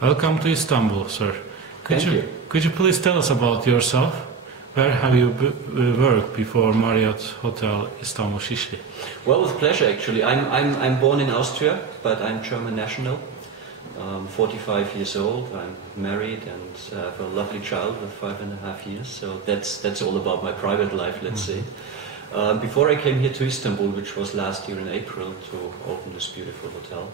Welcome to Istanbul, sir. Thank you. Could you please tell us about yourself? Where have you worked before Marriott Hotel Istanbul Sisli? Well, with pleasure actually. I'm born in Austria, but I'm German national. 45 years old. I'm married and have a lovely child with 5.5 years. So that's all about my private life, let's say. Before I came here to Istanbul, which was last year in April, to open this beautiful hotel,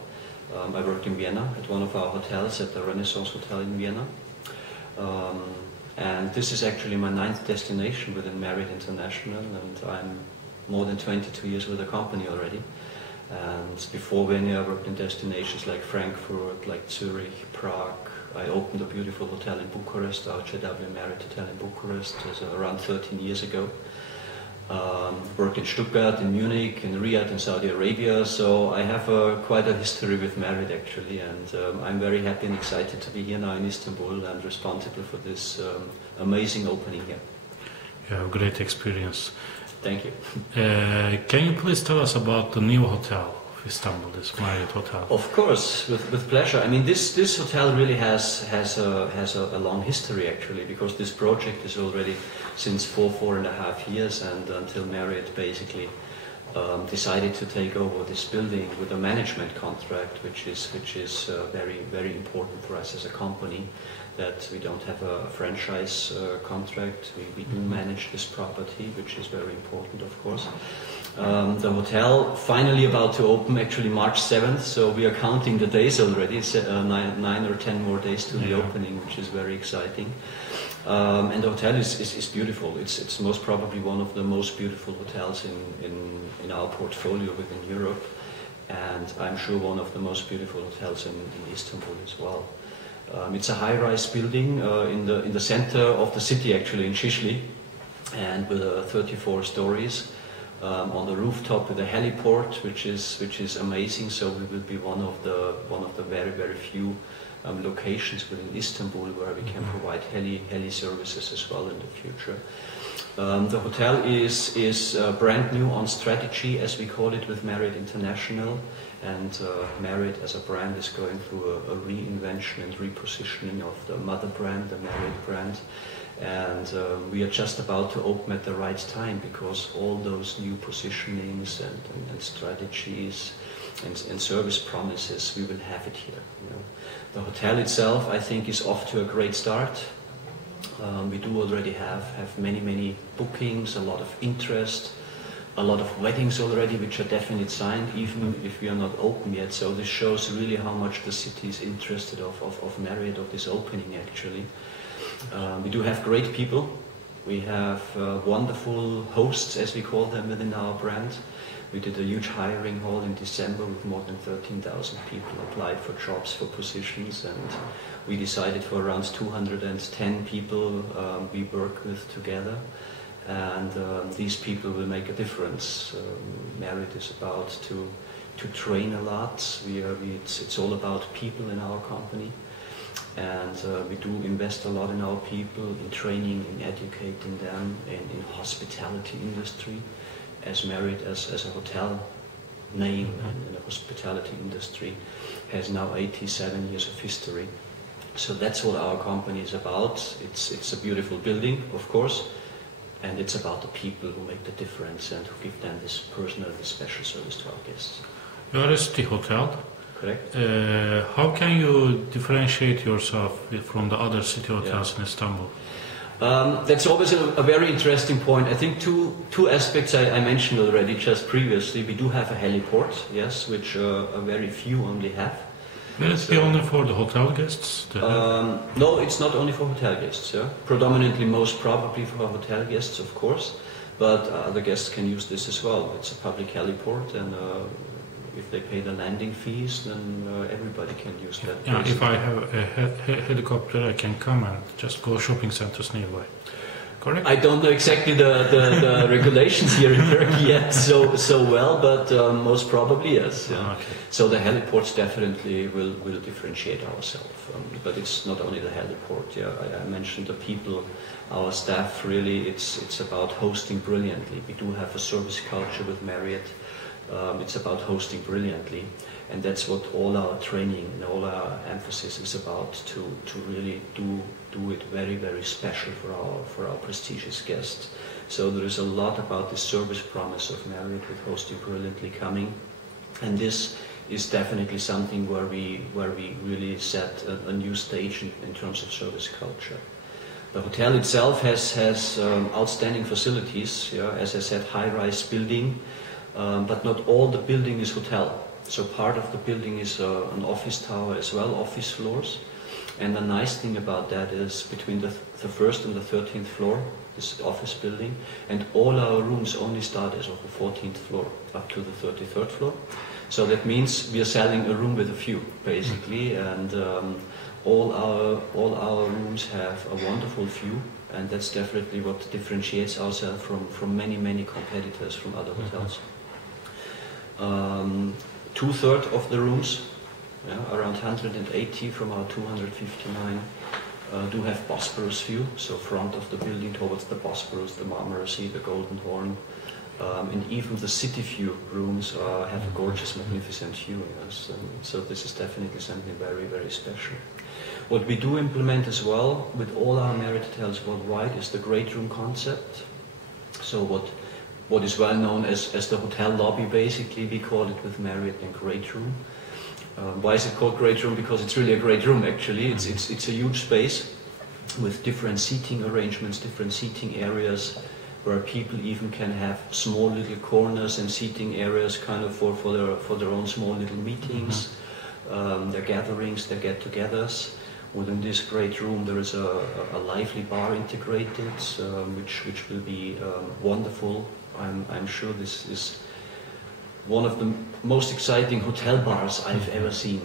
I worked in Vienna at one of our hotels, at the Renaissance Hotel in Vienna. And this is actually my 9th destination within Marriott International, and I'm more than 22 years with the company already. And before Vienna, I worked in destinations like Frankfurt, like Zurich, Prague. I opened a beautiful hotel in Bucharest, our JW Marriott Hotel in Bucharest, around 13 years ago. Worked in Stuttgart, in Munich, in Riyadh, in Saudi Arabia, so I have quite a history with Marriott actually, and I'm very happy and excited to be here now in Istanbul and responsible for this amazing opening here. You have a great experience. Thank you. Can you please tell us about the new hotel of Istanbul, this Marriott Hotel? Of course, with pleasure. I mean, this hotel really has a long history actually, because this project is already since 4.5 years, and until Marriott basically decided to take over this building with a management contract, which is very important for us as a company, that we don't have a franchise contract. We do manage this property, which is very important, of course. The hotel finally about to open actually March 7th, so we are counting the days already, 9 or 10 more days to the opening, which is very exciting. And the hotel is beautiful. It's most probably one of the most beautiful hotels in our portfolio within Europe, and I'm sure one of the most beautiful hotels in Istanbul as well. It's a high-rise building in the center of the city, actually in Sisli, and with 34 stories. On the rooftop with a heliport, which is amazing. So we will be one of the very few locations within Istanbul where we can provide heli services as well in the future. The hotel is brand new on strategy, as we call it, with Marriott International, and Marriott as a brand is going through a reinvention and repositioning of the mother brand, the Marriott brand. And we are just about to open at the right time, because all those new positionings and strategies and service promises, we will have it here. You know. The hotel itself, I think, is off to a great start. We do already have many bookings, a lot of interest, a lot of weddings already, which are definitely signed, even if we are not open yet. So this shows really how much the city is interested of Marriott, of this opening actually. We do have great people. We have wonderful hosts, as we call them, within our brand. We did a huge hiring haul in December with more than 13,000 people applied for jobs, for positions, and we decided for around 210 people we work with together, and these people will make a difference. Marriott is about to train a lot. It's all about people in our company. And we do invest a lot in our people, in training, in educating them, and in hospitality industry. As Marriott, as a hotel name in the hospitality industry, has now 87 years of history. So that's what our company is about. It's a beautiful building, of course, and it's about the people who make the difference and who give them this personal, this special service to our guests. You are a city hotel. Correct. How can you differentiate yourself from the other city hotels in Istanbul? That's always a very interesting point. I think two aspects I mentioned already just previously. We do have a heliport, yes, which very few only have. Will it be only for the hotel guests? No, it's not only for hotel guests. Yeah? Predominantly, most probably for hotel guests, of course, but other guests can use this as well. It's a public heliport, and if they pay the landing fees, then everybody can use that. Yeah, if I have a helicopter, I can come and just go shopping centers nearby. Correct? I don't know exactly the regulations here in Turkey yet so well, but most probably yes. Yeah. Okay. So the heliports definitely will differentiate ourselves. But it's not only the heliport. Yeah, I mentioned the people, our staff. Really, it's about hosting brilliantly. We do have a service culture with Marriott. It's about hosting brilliantly, and that's what all our training and all our emphasis is about, to really do it very, very special for our prestigious guests. So there is a lot about the service promise of Marriott with hosting brilliantly coming, and this is definitely something where we really set a new stage in terms of service culture. The hotel itself has outstanding facilities. Yeah, as I said, high-rise building, but not all the building is hotel. So part of the building is an office tower as well, office floors. And the nice thing about that is between the first and the 13th floor, this office building, and all our rooms only start as of the 14th floor up to the 33rd floor. So that means we are selling a room with a view, basically, and all our rooms have a wonderful view, and that's definitely what differentiates ourselves from many competitors from other hotels. 2/3 of the rooms, around 180 from our 259, do have Bosporus view, so front of the building towards the Bosporus, the Marmara Sea, the Golden Horn, and even the city view rooms have a gorgeous, magnificent view. Yes. So this is definitely something very, very special. What we do implement as well with all our Marriott hotels worldwide is the great room concept. So what is well known as the hotel lobby, basically, we call it with Marriott and great room. Why is it called great room? Because it's really a great room, actually. It's a huge space with different seating arrangements, different seating areas, where people even can have small little corners and seating areas kind of for their own small little meetings, their gatherings, their get-togethers. Within this great room there is a lively bar integrated, which will be wonderful. I'm sure this is one of the most exciting hotel bars I've ever seen,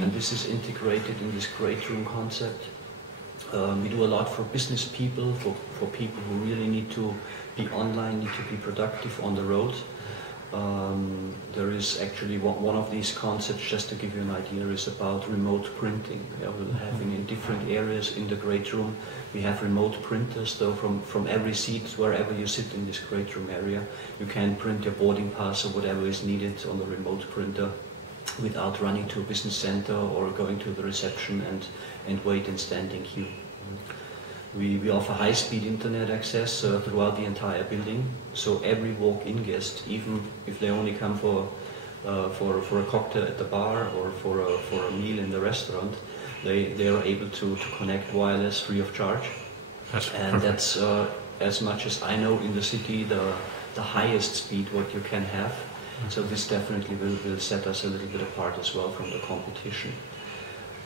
and this is integrated in this great room concept. We do a lot for business people, for people who really need to be online, need to be productive on the road. There is actually one of these concepts, just to give you an idea, is about remote printing. We're having in different areas in the great room, we have remote printers, so from every seat, wherever you sit in this great room area, you can print your boarding pass or whatever is needed on the remote printer without running to a business center or going to the reception and wait in standing queue. We offer high-speed internet access throughout the entire building, so every walk-in guest, even if they only come for a cocktail at the bar or for a meal in the restaurant, they are able to connect wireless free of charge. That's as much as I know in the city the highest speed what you can have. So this definitely will set us a little bit apart as well from the competition.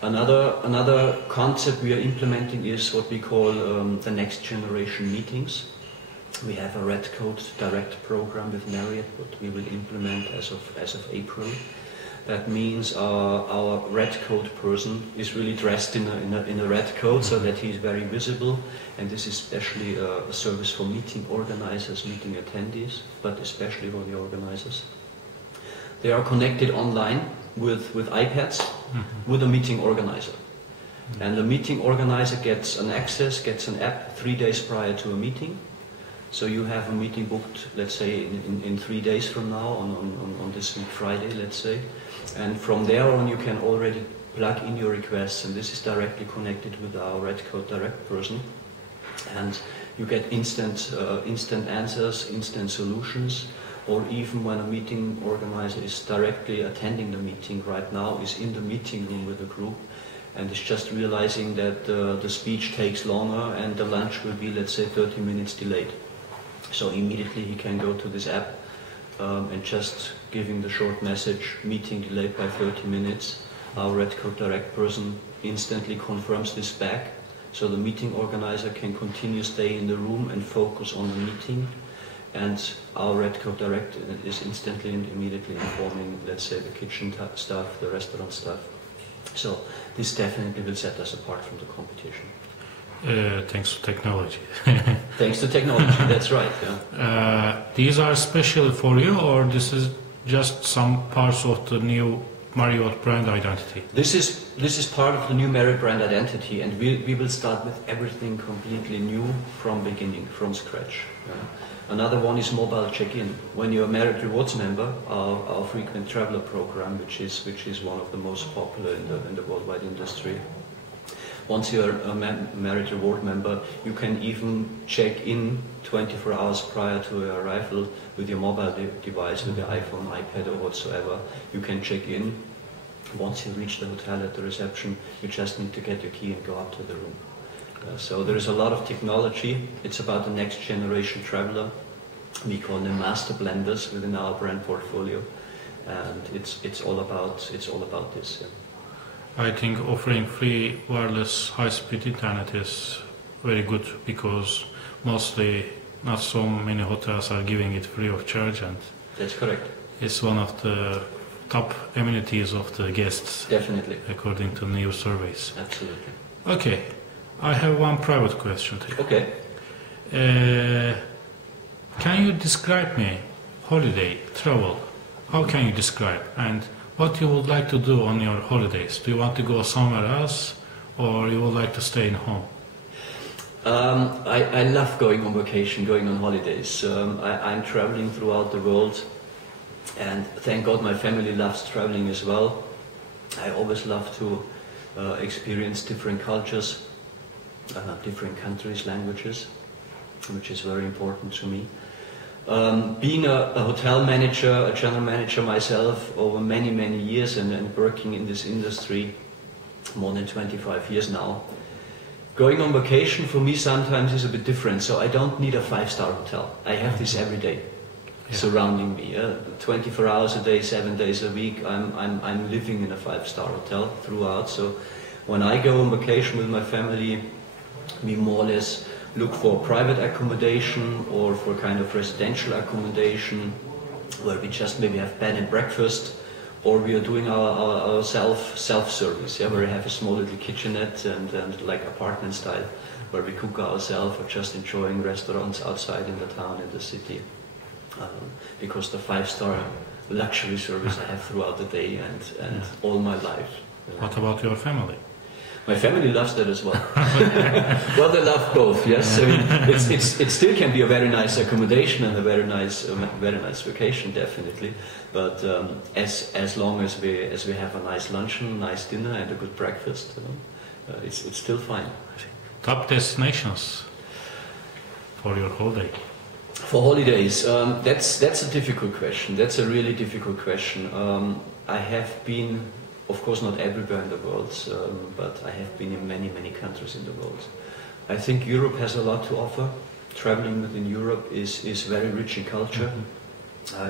Another concept we are implementing is what we call the next generation meetings. We have a Red Coat Direct program with Marriott, what we will implement as of April. That means our red coat person is really dressed in a red coat, so that he is very visible. And this is especially a service for meeting organizers, meeting attendees, but especially for the organizers. They are connected online with iPads, with a meeting organizer. And the meeting organizer gets an app 3 days prior to a meeting. So you have a meeting booked, let's say, in 3 days from now, on this week Friday, let's say. And from there on you can already plug in your requests, and this is directly connected with our Red Coat Direct person. And you get instant answers, instant solutions. Or even when a meeting organizer is directly attending the meeting right now, is in the meeting room with the group, and is just realizing that the speech takes longer and the lunch will be, let's say, 30 minutes delayed. So immediately he can go to this app and just giving the short message, meeting delayed by 30 minutes. Our Red Coat Direct person instantly confirms this back, so the meeting organizer can continue stay in the room and focus on the meeting. And our Red Coat Direct is instantly and immediately informing, let's say, the kitchen staff, the restaurant staff. So this definitely will set us apart from the competition. Thanks to technology. Thanks to technology, that's right. Yeah. These are special for you, or this is just some parts of the new Marriott brand identity? This is part of the new Marriott brand identity, and we will start with everything completely new from beginning, from scratch. Another one is mobile check-in. When you're a Marriott Rewards member, our frequent traveler program, which is one of the most popular in the worldwide industry. Once you're a Marriott Reward member, you can even check in 24 hours prior to your arrival with your mobile device, with your iPhone, iPad, or whatsoever. You can check in. Once you reach the hotel at the reception, you just need to get your key and go up to the room. So there is a lot of technology. It's about the next generation traveler. We call them master blenders within our brand portfolio, and it's all about this. Yeah. I think offering free wireless high-speed internet is very good, because mostly not so many hotels are giving it free of charge, and that's correct. It's one of the top amenities of the guests. Definitely. According to new surveys. Absolutely. Okay, I have one private question to you. Okay. Can you describe me holiday travel? How can you describe, and what you would like to do on your holidays? Do you want to go somewhere else, or you would like to stay in home? I love going on vacation, going on holidays. I'm traveling throughout the world, and thank God my family loves traveling as well. I always love to experience different cultures, different countries, languages, which is very important to me. Being a hotel manager, a general manager myself over many, many years, and working in this industry more than 25 years now, going on vacation for me sometimes is a bit different. So I don't need a 5-star hotel. I have this every day surrounding me. 24 hours a day, 7 days a week, I'm living in a 5-star hotel throughout. So when I go on vacation with my family, we more or less look for private accommodation or for kind of residential accommodation where we just maybe have bed and breakfast, or we are doing our self-service, where we have a small little kitchenette and like apartment style, where we cook ourselves or just enjoying restaurants outside in the town, in the city. Because the 5-star luxury service I have throughout the day and all my life. What about your family? My family loves that as well. Well, they love both, yes. I mean, it still can be a very nice accommodation and a very nice vacation, definitely. But as long as we have a nice luncheon, nice dinner, and a good breakfast, it's still fine. Top destinations for your holiday? For holidays, that's a difficult question. That's a really difficult question. I have been, of course, not everywhere in the world, but I have been in many, many countries in the world. I think Europe has a lot to offer. Traveling within Europe is very rich in culture.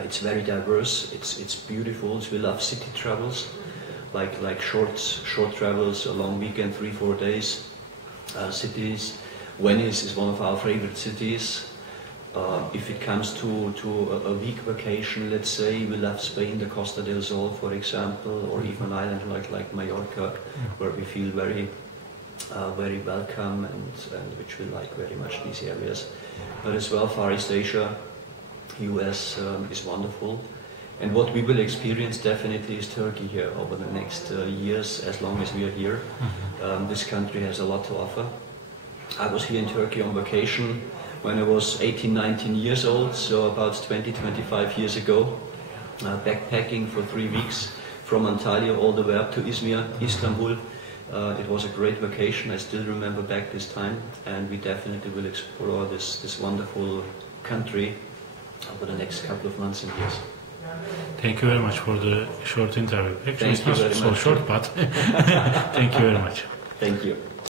It's very diverse. It's beautiful. We love city travels, like short travels, a long weekend, 3-4 days. Cities. Venice is one of our favorite cities. If it comes to a week vacation, let's say, we love Spain, the Costa del Sol, for example, or even an island like Mallorca, where we feel very welcome and which we like very much, these areas. But as well, Far East Asia, US is wonderful. And what we will experience definitely is Turkey here over the next years, as long as we are here. This country has a lot to offer. I was here in Turkey on vacation when I was 18, 19 years old, so about 20-25 years ago, backpacking for 3 weeks from Antalya all the way up to Izmir, Istanbul. It was a great vacation. I still remember back this time, and we definitely will explore this wonderful country over the next couple of months and years. Thank you very much for the short interview. Actually, Thank you very it's not so much. short, but thank you very much. Thank you.